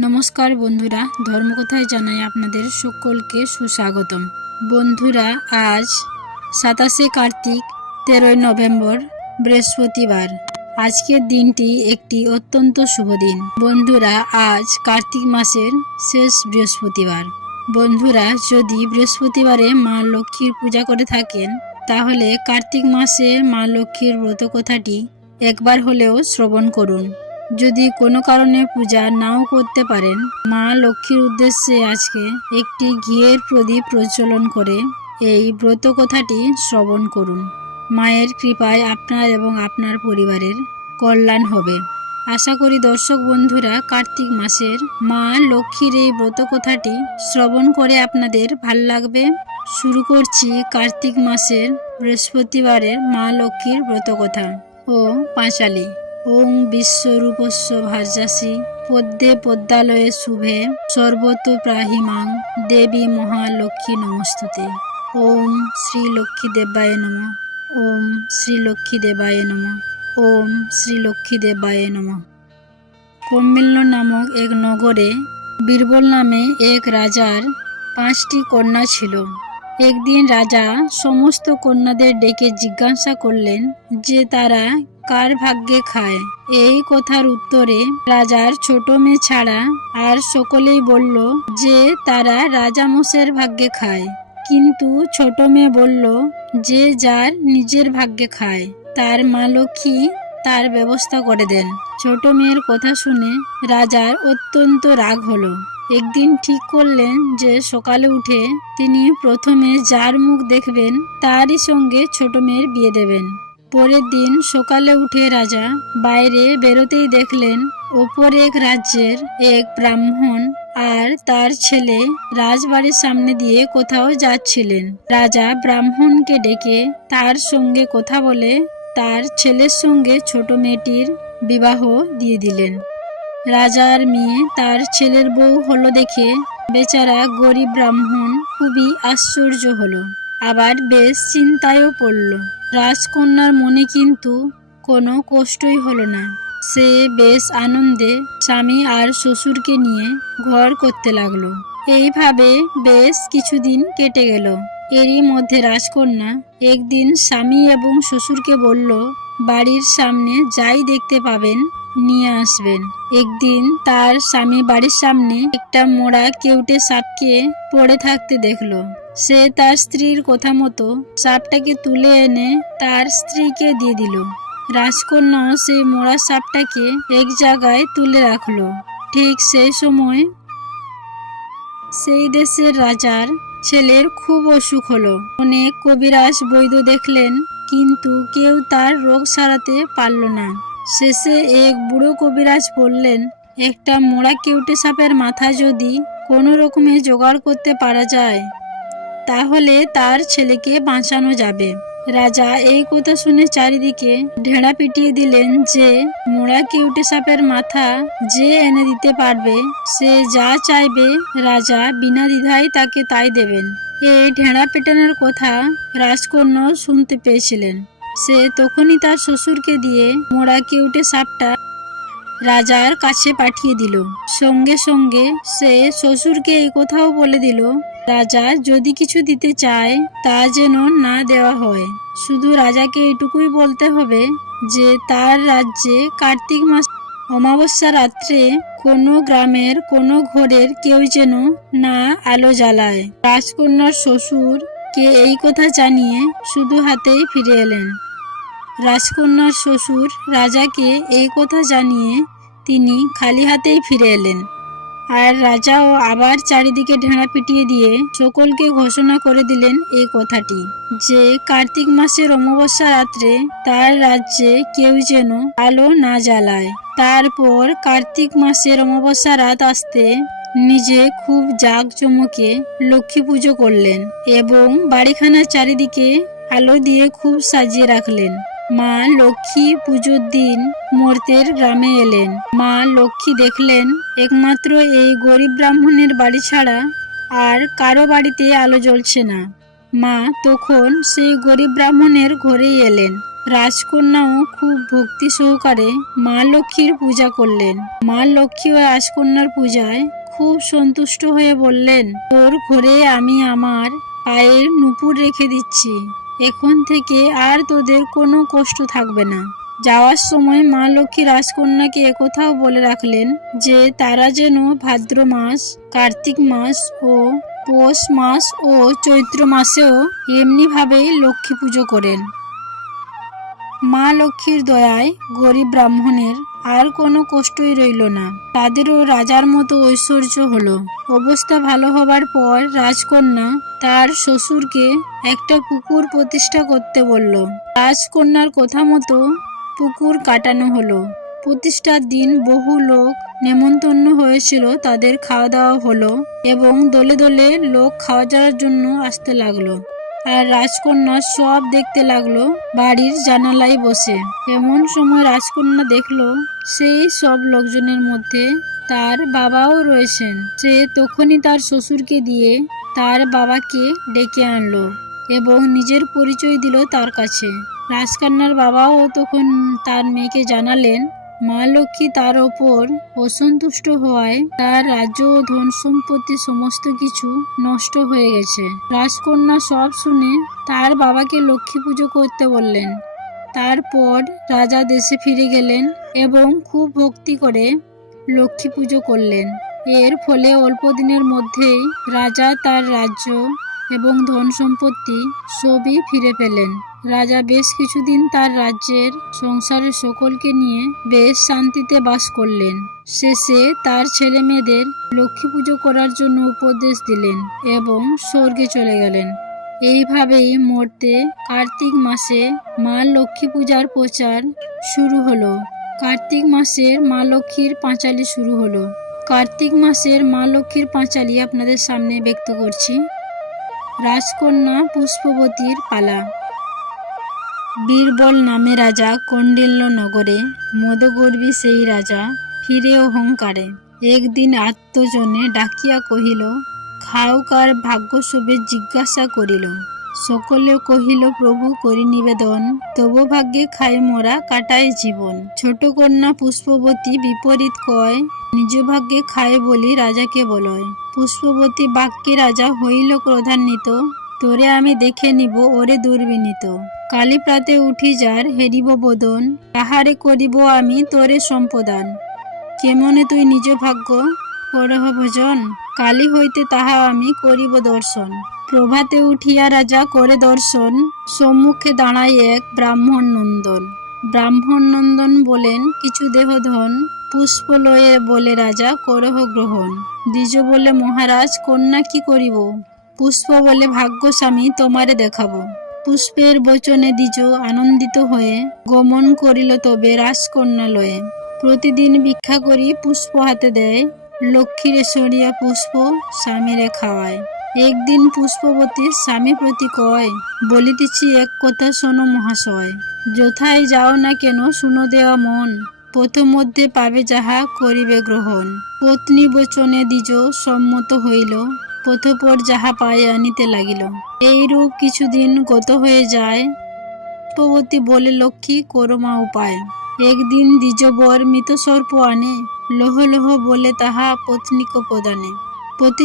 নমস্কার বন্ধুরা, ধর্মকথায় জানাই আপনাদের সকলকে সুস্বাগতম। বন্ধুরা, আজ সাতাশে কার্তিক, তেরোই নভেম্বর, বৃহস্পতিবার। আজকের দিনটি একটি অত্যন্ত শুভ দিন। বন্ধুরা, আজ কার্তিক মাসের শেষ বৃহস্পতিবার। বন্ধুরা, যদি বৃহস্পতিবারে মা লক্ষ্মীর পূজা করে থাকেন, তাহলে কার্তিক মাসে মা লক্ষ্মীর ব্রত কথাটি একবার হলেও শ্রবণ করুন। যদি কোনো কারণে পূজা নাও করতে পারেন, মা লক্ষ্মীর উদ্দেশ্যে আজকে একটি ঘিয়ের প্রদীপ প্রচলন করে এই ব্রত কথাটি শ্রবণ করুন। মায়ের কৃপায় আপনার এবং আপনার পরিবারের কল্যাণ হবে। আশা করি দর্শক বন্ধুরা, কার্তিক মাসের মা লক্ষ্মীর এই ব্রত কথাটি শ্রবণ করে আপনাদের ভালো লাগবে। শুরু করছি কার্তিক মাসের বৃহস্পতিবারের মা লক্ষ্মীর ব্রত কথা ও পাঁচালী। ওং বিশ্বরূপস্য ভার্যাসী। পদ্মে পদ্মালয়ে শুভে। সর্বত প্রাহিমাং দেবী মহালক্ষ্মী নমস্তুতে। ওম শ্রী লক্ষ্মী দেবায় নম। ওম শ্রী লক্ষ্মী দেবায় নম। ওম শ্রী লক্ষ্মী দেবায় নম। কৌমিল্য নামক এক নগরে, বীরবল নামে এক রাজার পাঁচটি কন্যা ছিল। একদিন রাজা সমস্ত কন্যাদের ডেকে জিজ্ঞাসা করলেন যে তারা কার ভাগ্যে খায়। এই কথার উত্তরে রাজার ছোট মেয়ে ছাড়া আর সকলেই বলল যে তারা রাজামশের ভাগ্যে খায়। কিন্তু ছোট মেয়ে বলল যে যার নিজের ভাগ্যে খায়, তার মা লক্ষ্মী তার ব্যবস্থা করে দেন। ছোট মেয়ের কথা শুনে রাজার অত্যন্ত রাগ হলো। একদিন ঠিক করলেন যে সকালে উঠে তিনি প্রথমে যার মুখ দেখবেন তারই সঙ্গে ছোট মেয়ের বিয়ে দেবেন। পরের দিন সকালে উঠে রাজা বাইরে বেরোতেই দেখলেন ওপর এক রাজ্যের এক ব্রাহ্মণ আর তার ছেলে রাজবাড়ির সামনে দিয়ে কোথাও যাচ্ছিলেন। রাজা ব্রাহ্মণকে ডেকে তার সঙ্গে কথা বলে তার ছেলের সঙ্গে ছোট মেয়েটির বিবাহ দিয়ে দিলেন। রাজার মেয়ে তার ছেলের বউ হলো দেখে বেচারা গরিব ব্রাহ্মণ খুবই আশ্চর্য হলো। আবার বেশ চিন্তায়ও পড়ল। রাজকন্যার মনে কিন্তু কোনো কষ্টই হলো না। সে বেশ আনন্দে স্বামী আর শ্বশুরকে নিয়ে ঘর করতে লাগল। এইভাবে বেশ কিছুদিন কেটে গেল। এরই মধ্যে রাজকন্যা একদিন স্বামী এবং শ্বশুরকে বলল, বাড়ির সামনে যাই দেখতে পাবেন। নিয়ে আসবেন। একদিন তার স্বামী বাড়ির সামনে একটা মোড়া কেউটে সাপকে পড়ে থাকতে দেখল। সে তার স্ত্রীর কথা মতো সাপটাকে তুলে এনে তার স্ত্রীকে দিয়ে দিল। রাজকন্যা সেই মোড়া সাপটাকে এক জায়গায় তুলে রাখল। ঠিক সেই সময় সেই দেশের রাজার ছেলের খুব অসুখ হলো। অনেক কবিরাজ বৈদ্য দেখলেন, কিন্তু কেউ তার রোগ সারাতে পারল না। শেষে এক বুড়ো কবিরাজ বললেন, একটা মোড়া কেউটে সাপের মাথা যদি কোনো রকমে জোগাড় করতে পারা যায়, তাহলে তার ছেলেকে বাঁচানো যাবে। রাজা এই কথা শুনে চারিদিকে ঢেড়া পিটিয়ে দিলেন যে, মোড়া কেউটে সাপের মাথা যে এনে দিতে পারবে, সে যা চাইবে রাজা বিনা দ্বিধায় তাকে তাই দেবেন। এই ঢেড়া পেটানোর কথা রাজকন্যা শুনতে পেয়েছিলেন। সে তখনই তার শ্বশুরকে দিয়ে মোড়া কেউটে সাপটা রাজার কাছে পাঠিয়ে দিল। সঙ্গে সঙ্গে সে শ্বশুরকে এই কথাও বলে দিল, রাজা যদি কিছু দিতে চায়, তা যেন না দেওয়া হয়। শুধু রাজাকে এটুকুই বলতে হবে যে, তার রাজ্যে কার্তিক মাস অমাবস্যা রাত্রে কোনো গ্রামের কোনো ঘরের কেউ যেন না আলো জ্বালায়। রাজকন্যার শ্বশুর কে এই কথা জানিয়ে শুধু হাতেই ফিরে এলেন। রাজকন্যার শ্বশুর রাজাকে এই কথা জানিয়ে তিনি খালি হাতেই ফিরে এলেন। আর রাজাও আবার চারিদিকে ঢেঁড়া পিটিয়ে দিয়ে সকলকে ঘোষণা করে দিলেন এই কথাটি যে, কার্তিক মাসের অমাবস্যা রাত্রে তার রাজ্যে কেউ যেন আলো না জ্বালায়। তারপর কার্তিক মাসের অমাবস্যা রাত আসতে নিজে খুব জাঁকজমকে লক্ষ্মী পুজো করলেন এবং বাড়িখানার চারিদিকে আলো দিয়ে খুব সাজিয়ে রাখলেন। মা লক্ষ্মী পুজোর দিন মর্তের গ্রামে এলেন। মা লক্ষ্মী দেখলেন, একমাত্র এই গরিব ব্রাহ্মণের বাড়ি ছাড়া আর কারও বাড়িতে আলো জ্বলছে না। মা তখন সেই গরিব ব্রাহ্মণের ঘরেই এলেন। রাজকন্যাও খুব ভক্তি সহকারে মা লক্ষ্মীর পূজা করলেন। মা লক্ষ্মী ও রাজকন্যার পূজায় খুব সন্তুষ্ট হয়ে বললেন, তোর ঘরে আমি আমার পায়ের নুপুর রেখে দিচ্ছি। এখন থেকে আর তোদের কোনো কষ্ট থাকবে না। যাওয়ার সময় মা লক্ষ্মী রাজকন্যাকে একথাও বলে রাখলেন যে, তারা যেন ভাদ্র মাস, কার্তিক মাস ও পৌষ মাস ও চৈত্র মাসেও এমনিভাবেই লক্ষ্মী পুজো করেন। মা লক্ষ্মীর দয়ায় গরিব ব্রাহ্মণের আর কোনো কষ্টই রইল না। তাদেরও রাজার মতো ঐশ্বর্য হলো। অবস্থা ভালো হবার পর রাজকন্যা তার শ্বশুরকে একটা পুকুর প্রতিষ্ঠা করতে বলল। রাজকন্যার কথা মতো পুকুর কাটানো হলো। প্রতিষ্ঠার দিন বহু লোক নেমন্তন্ন হয়েছিল, তাদের খাওয়া দাওয়া হলো এবং দলে দলে লোক খাওয়া যাওয়ার জন্য আসতে লাগল। আর রাজকন্যা সব দেখতে লাগল, বাড়ির জানালায় বসে। এমন সময় রাজকন্যা দেখল, সেই সব লোকজনের মধ্যে তার বাবাও রয়েছেন। সে তখনই তার শ্বশুরকে দিয়ে তার বাবাকে ডেকে আনলো এবং নিজের পরিচয় দিল তার কাছে। রাজকন্যার বাবাও তখন তার মেয়েকে জানালেন মা লক্ষ্মী তার ওপর অসন্তুষ্ট হওয়ায় তার রাজ্য ও ধন সম্পত্তি সমস্ত কিছু নষ্ট হয়ে গেছে। রাজকন্যা সব শুনে তার বাবাকে লক্ষ্মী পুজো করতে বললেন। তারপর রাজা দেশে ফিরে গেলেন এবং খুব ভক্তি করে লক্ষ্মী পুজো করলেন। এর ফলে অল্প দিনের মধ্যেই রাজা তার রাজ্য এবং ধন সম্পত্তি সবই ফিরে পেলেন। রাজা বেশ কিছুদিন তার রাজ্যের সংসারের সকলকে নিয়ে বেশ শান্তিতে বাস করলেন। শেষে তার ছেলে মেয়েদের লক্ষ্মী পুজো করার জন্য উপদেশ দিলেন এবং স্বর্গে চলে গেলেন। এইভাবেই মর্তে কার্তিক মাসে মা লক্ষ্মী পূজার প্রচার শুরু হলো। কার্তিক মাসের মা লক্ষ্মীর পাঁচালি শুরু হলো। কার্তিক মাসের মা লক্ষ্মীর পাঁচালি আপনাদের সামনে ব্যক্ত করছি। রাজকন্যা পুষ্পবতীর পালা। বীরবল নামে রাজা কণ্ডিল্য নগরে মদগর্বী সেই রাজা ফিরে অহংকারে। একদিন আত্মজনে ডাকিয়া কহিল খাওকার ভাগ্য সবে জিজ্ঞাসা করিল। সকলে কহিল, প্রভু করি নিবেদন, তব ভাগ্যে খাই মরা, কাটায় জীবন। ছোট কন্যা পুষ্পবতী বিপরীত কয়, নিজ ভাগ্যে খায় বলি রাজাকে বলয়। পুষ্পবতী বাক্যে রাজা হইল ক্রধান্বিত তোরে আমি দেখে নিব, ওরে দুর্বিনীত। কালী প্রাতে উঠি যার, হেরিব বদন, তাহারে করিব আমি তোরে সম্পদান। কেমনে তুই নিজ ভাগ্য? করহ ভজন, কালী হইতে তাহা আমি করিব দর্শন। প্রভাতে উঠিয়া রাজা করে দর্শন, সম্মুখে দাঁড়ায় এক ব্রাহ্মণ নন্দন। ব্রাহ্মণ নন্দন বলেন, কিছু দেহ ধন পুষ্প লয়ে বলে রাজা, করহ গ্রহণ। দ্বিজ বলে, মহারাজ, কন্যা কি করিব? পুষ্প বলে ভাগ্যস্বামী তোমারে দেখাবো। পুষ্পের বচনে দ্বিজ আনন্দিত হয়ে গমন করিল তবে রাজকন্যা লয়ে। প্রতিদিন ভিক্ষা করি পুষ্প হাতে দেয়, লক্ষ্মীরে সরিয়া পুষ্প স্বামীরে খাওয়ায়। একদিন পুষ্পবতী স্বামী প্রতি কয়, বলিতেছি এক কথা শোনো মহাশয়, যথায় যাও না কেন শুনো দেওয়া মন প্রথম মধ্যে পাবে যাহা করিবে গ্রহণ। পত্নী বচনে দ্বিজ সম্মত হইল পথপর যাহা পায় আনিতে লাগিল। এইরূপ কিছুদিন গত হয়ে যায়। পুষ্পবতী বলে, লক্ষ্মী করমা উপায়। একদিন দ্বিজবর মৃত সর্প আনে। লোহ লোহ বলে তাহা পত্নীক প্রদানে।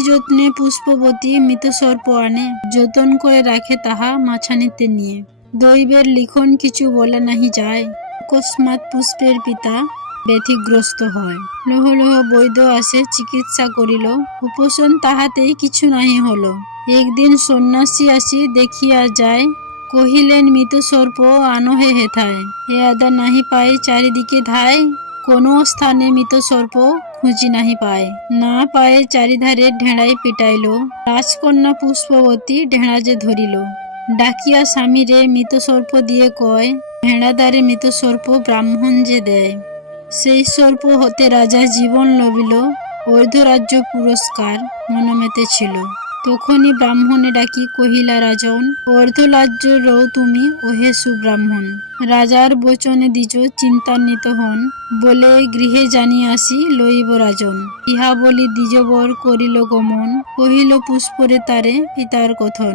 যত্নে পুষ্পবতী মৃত সর্প আনে। যতন করে রাখে তাহা মাছানিতে নিয়ে। দৈবের লিখন কিছু বলে নাহি যায়। অকস্মাৎ পুষ্পের পিতা ব্যথিগ্রস্ত হয়। লোহ লোহ বৈদ্য আসে, চিকিৎসা করিল। উপশম তাহাতেই কিছু নাহি হলো। একদিন সন্ন্যাসী আসি দেখিয়া যায়, কহিলেন, মৃত সর্প আনহে হেথায়। হে আদা নাহি পায়, চারিদিকে ধায়। কোনো স্থানে মৃত সর্প খুঁজি নাহি পায়। না পায়ে চারিধারে ঢেঁড়াই পিটাইল। রাজকন্যা পুষ্পবতী ঢেঁড়া যে ধরিল। ডাকিয়া স্বামীরে মৃত সর্প দিয়ে কয় ভেড়াদারে মৃত সর্প ব্রাহ্মণ যে দেয়। সেই সর্প হতে রাজা জীবন লবিল, অর্ধরাজ্য পুরস্কার মনোমেতে ছিল তখনই ব্রাহ্মণে ডাকি, কহিলা, রাজন অর্ধরাজ্য রও তুমি ওহে সুব্রাহ্মণ, রাজার বচনে দ্বিজ চিন্তান্বিত হন, বলে গৃহে জানি আসি লইব রাজন। ইহা বলি দ্বিজবর করিল গমন, কহিল পুষ্পরে তারে পিতার কথন।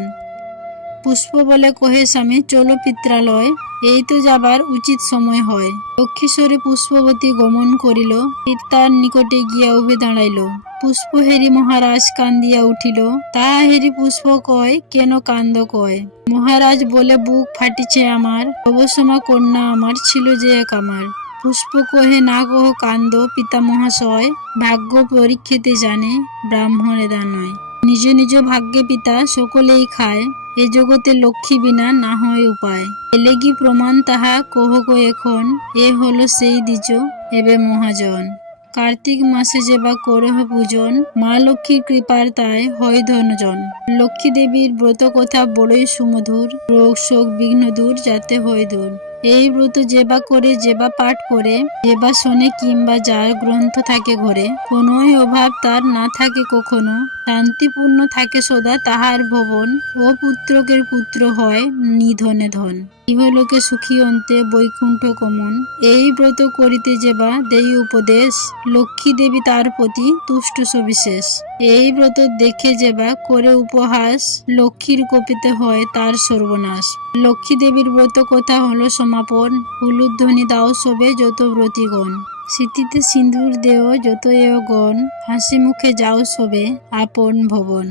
পুষ্প বলে কহে স্বামী, চলো পিত্রালয়, এই তো যাবার উচিত সময় হয়। লক্ষ্মীশ্বরে পুষ্পবতী গমন করিল পিতার নিকটে গিয়া উভে দাঁড়াইল। পুষ্প হেরি মহারাজ কান্দিয়া উঠিল তাহা হেরি পুষ্প কয়, কেন কান্দ কয়? মহারাজ বলে, বুক ফাটিছে আমার অবসমা কন্যা আমার ছিল যে এক আমার। পুষ্প কহে, না কহ কান্দ পিতা মহাশয় ভাগ্য পরীক্ষিতে জানে, ব্রাহ্মণে নয়। নিজ নিজ ভাগ্যে পিতা সকলেই খায়। এ জগতে লক্ষ্মী বিনা না হয় উপায়। এলেগি প্রমাণ তাহা কহ কো এখন, এ হলো সেই দ্বিজ, এবে মহাজন। কার্তিক মাসে যে বা করহ পূজন, মা লক্ষ্মীর কৃপার তাই হয় ধনজন। লক্ষ্মী দেবীর ব্রত কথা বড়ই সুমধুর, রোগ শোক বিঘ্ন দূর যাতে হয় দূর। এই ব্রত যেবা করে যেবা পাঠ করে যেবা শোনে কিংবা যার গ্রন্থ থাকে ঘরে, কোনোই অভাব তার না থাকে কখনো। শান্তিপূর্ণ থাকে সদা তাহার ভবন। ও পুত্রকের পুত্র হয় নিধনে ধন। ইহলোকে সুখী অন্তে বৈকুণ্ঠ কমন এই ব্রত করিতে যেবা দেই উপদেশ, লক্ষ্মী দেবী তার প্রতি তুষ্ট সবিশেষ। এই ব্রত দেখে যেবা করে উপহাস লক্ষ্মীর কপিতে হয় তার সর্বনাশ। লক্ষ্মী দেবীর ব্রত কথা হলো সমাপন। হুলুধ্বনি দাও সবে যত ব্রতিগণ। স্মৃতিতে সিঁদুর দেও যত এও গণ। হাসি মুখে যাও সবে আপন ভবন।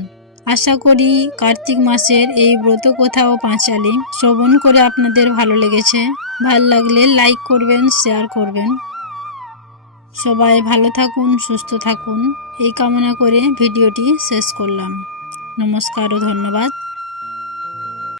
আশা করি কার্তিক মাসের এই ব্রত কথা ও পাঁচালি। শ্রবণ করে আপনাদের ভালো লেগেছে। ভালো লাগলে লাইক করবেন শেয়ার করবেন। সবাই ভালো থাকুন, সুস্থ থাকুন। এই কামনা করে ভিডিওটি শেষ করলাম। নমস্কার ও ধন্যবাদ।